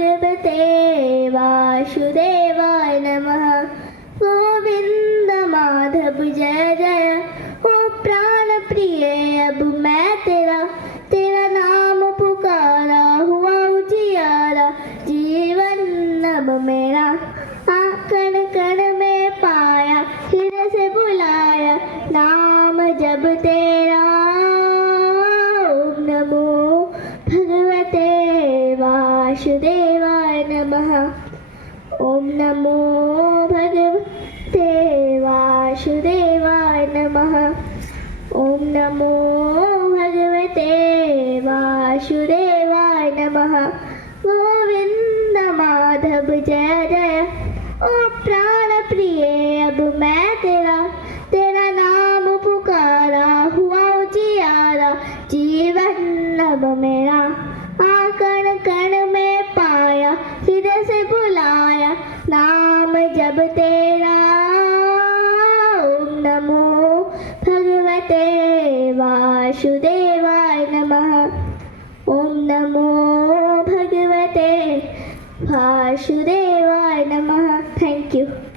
भगवते वासुदेवाय नमः। गोविंद माधव जय जय ओ प्राण प्रिय, अब मैं तेरा तेरा नाम पुकारा, हुआ उजियारा जीवन अब मेरा। कण कण में पाया, हृदय से बुलाया नाम जब तेरा। ओम नमो भगवते वासुदेवाय नमः। ओम नमो भगवते वासुदेवाय नमः। ओम नमो भगवते वासुदेवाय नमः। गोविंद माधव जय जय ओ प्राण प्रिय, अब मैं तेरा तेरा नाम पुकारा, हुआ उजियारा जीवन अब मेरा। कण कण में पाया, हृदय से बुलाया नाम जब तेरा। ओम नमो भगवते वासुदेवाय नमः। ओम नमो भगवते वासुदेवाय नमः। Thank you.